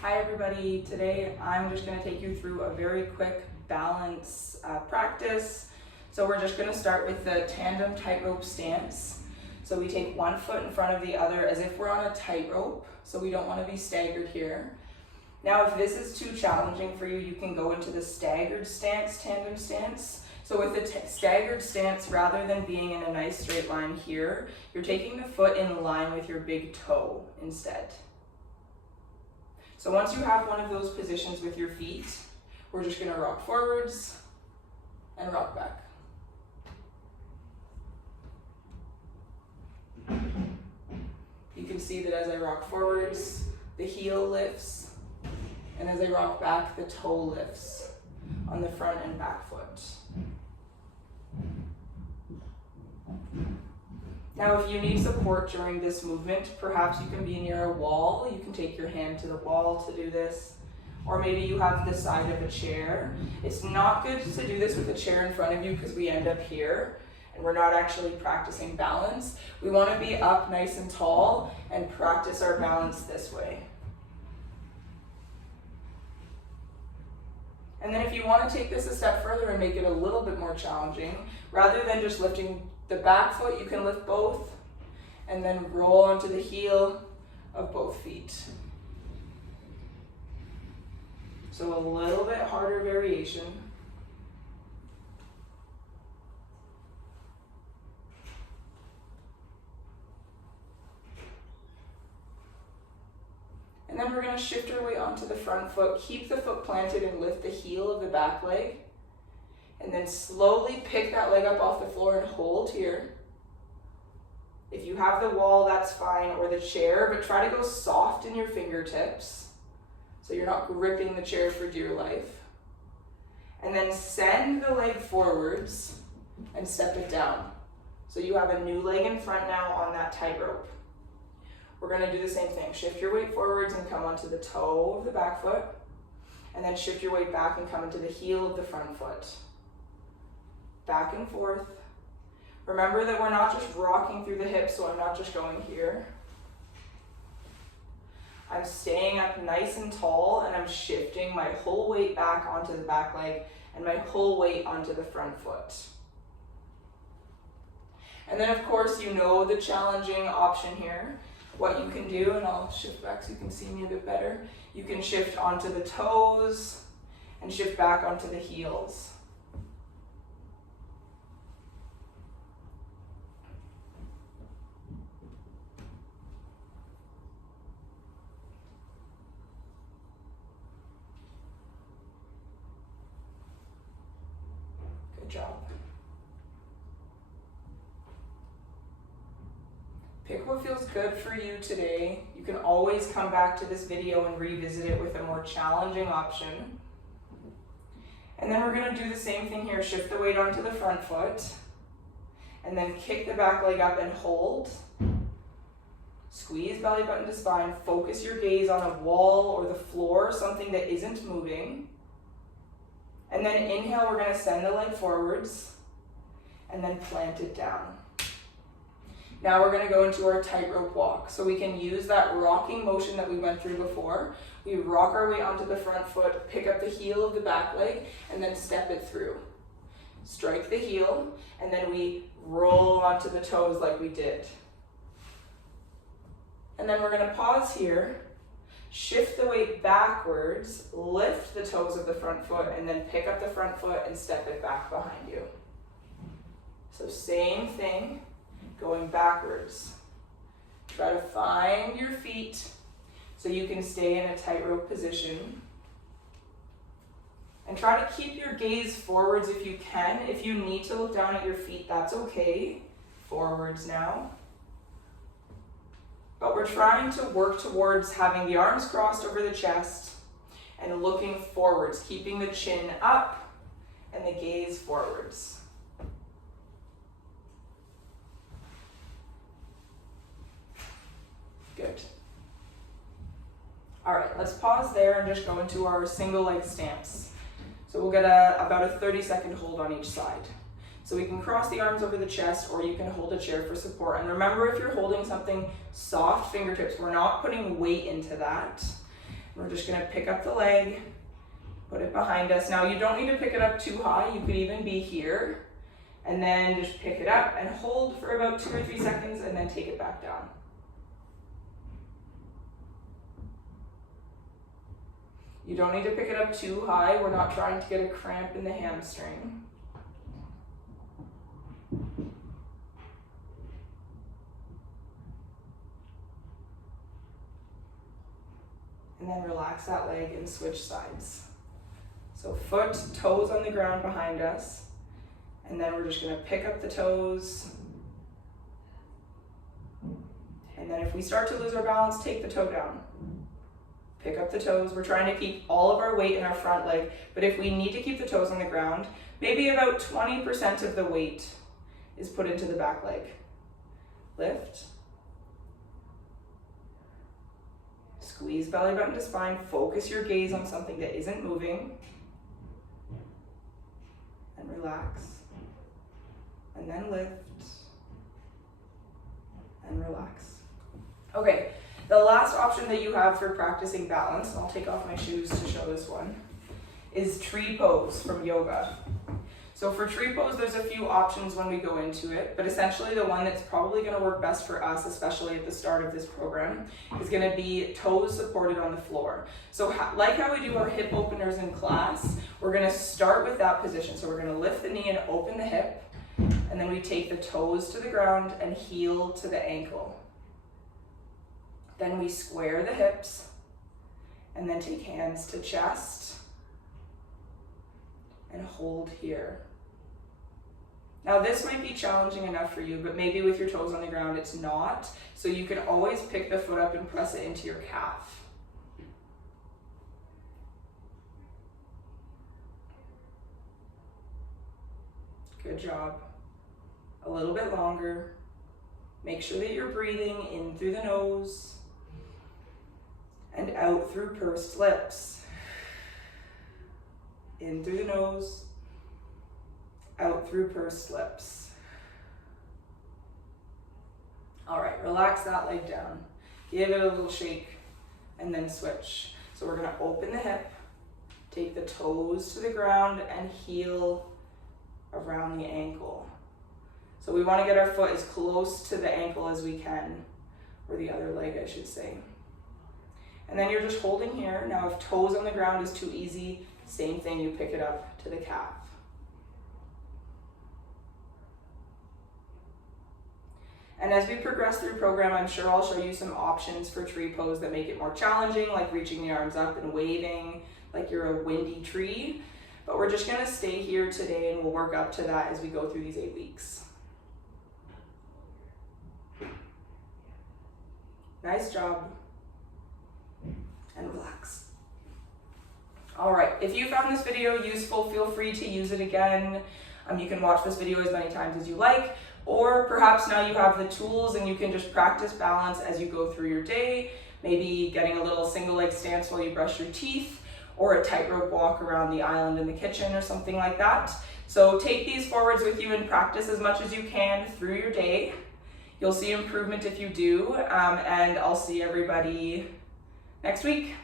Hi everybody, today I'm just going to take you through a very quick balance practice. So we're just going to start with the tandem tightrope stance. So we take one foot in front of the other as if we're on a tightrope, so we don't want to be staggered here. Now if this is too challenging for you, you can go into the staggered stance, tandem stance. So with the staggered stance, rather than being in a nice straight line here, you're taking the foot in line with your big toe instead. So once you have one of those positions with your feet, we're just going to rock forwards and rock back. You can see that as I rock forwards, the heel lifts, and as I rock back, the toe lifts on the front and back foot. Now, if you need support during this movement, perhaps you can be near a wall. You can take your hand to the wall to do this. Or maybe you have the side of a chair. It's not good to do this with a chair in front of you because we end up here and we're not actually practicing balance. We want to be up nice and tall and practice our balance this way. And then if you want to take this a step further and make it a little bit more challenging, rather than just lifting the back foot, you can lift both and then roll onto the heel of both feet. So a little bit harder variation. And then we're going to shift our weight onto the front foot, keep the foot planted and lift the heel of the back leg. And then slowly pick that leg up off the floor and hold here. If you have the wall, that's fine, or the chair, but try to go soft in your fingertips so you're not gripping the chair for dear life. And then send the leg forwards and step it down. So you have a new leg in front now on that tightrope. We're going to do the same thing. Shift your weight forwards and come onto the toe of the back foot. And then shift your weight back and come into the heel of the front foot. Back and forth. Remember that we're not just rocking through the hips, so I'm not just going here. I'm staying up nice and tall and I'm shifting my whole weight back onto the back leg and my whole weight onto the front foot. And then of course you know the challenging option here. What you can do, and I'll shift back so you can see me a bit better. You can shift onto the toes and shift back onto the heels. Good job. Pick what feels good for you today. You can always come back to this video and revisit it with a more challenging option. And then we're going to do the same thing here. Shift the weight onto the front foot and then kick the back leg up and hold. Squeeze belly button to spine. Focus your gaze on a wall or the floor, something that isn't moving. And then inhale, we're going to send the leg forwards and then plant it down. Now we're going to go into our tightrope walk. So we can use that rocking motion that we went through before. We rock our way onto the front foot, pick up the heel of the back leg, and then step it through. Strike the heel, and then we roll onto the toes like we did. And then we're going to pause here, shift the weight backwards, lift the toes of the front foot, and then pick up the front foot and step it back behind you. So same thing. Going backwards. Try to find your feet so you can stay in a tightrope position. And try to keep your gaze forwards if you can. If you need to look down at your feet, that's okay. Forwards now. But we're trying to work towards having the arms crossed over the chest and looking forwards, keeping the chin up and the gaze forwards. Good. All right, let's pause there and just go into our single leg stance. So we'll get about a 30-second hold on each side. So we can cross the arms over the chest, or you can hold a chair for support. And remember, if you're holding something, soft fingertips. We're not putting weight into that. We're just gonna pick up the leg, put it behind us. Now you don't need to pick it up too high. You could even be here, and then just pick it up and hold for about 2 or 3 seconds and then take it back down. You don't need to pick it up too high. We're not trying to get a cramp in the hamstring. And then relax that leg and switch sides. So foot, toes on the ground behind us. And then we're just gonna pick up the toes. And then if we start to lose our balance, take the toe down. Pick up the toes. We're trying to keep all of our weight in our front leg, but if we need to keep the toes on the ground, maybe about 20% of the weight is put into the back leg. Lift. Squeeze belly button to spine. Focus your gaze on something that isn't moving. And relax. And then lift. And relax. Okay, the last option that you have for practicing balance, I'll take off my shoes to show this one, is tree pose from yoga. So for tree pose, there's a few options when we go into it, but essentially the one that's probably gonna work best for us, especially at the start of this program, is gonna be toes supported on the floor. So like how we do our hip openers in class, we're gonna start with that position. So we're gonna lift the knee and open the hip, and then we take the toes to the ground and heel to the ankle. Then we square the hips, and then take hands to chest, and hold here. Now this might be challenging enough for you, but maybe with your toes on the ground it's not. So you can always pick the foot up and press it into your calf. Good job. A little bit longer. Make sure that you're breathing in through the nose and out through pursed lips. In through the nose, out through pursed lips. All right, relax that leg down. Give it a little shake and then switch. So we're gonna open the hip, take the toes to the ground and heel around the ankle. So we wanna get our foot as close to the ankle as we can, or the other leg I should say. And then you're just holding here. Now if toes on the ground is too easy, same thing, you pick it up to the calf. And as we progress through program, I'm sure I'll show you some options for tree pose that make it more challenging, like reaching the arms up and waving like you're a windy tree. But we're just gonna stay here today and we'll work up to that as we go through these 8 weeks. Nice job. And relax. All right, if you found this video useful, feel free to use it again. You can watch this video as many times as you like, or perhaps now you have the tools and you can just practice balance as you go through your day, maybe getting a little single leg stance while you brush your teeth, or a tightrope walk around the island in the kitchen or something like that. So take these forwards with you and practice as much as you can through your day. You'll see improvement if you do, and I'll see everybody next week.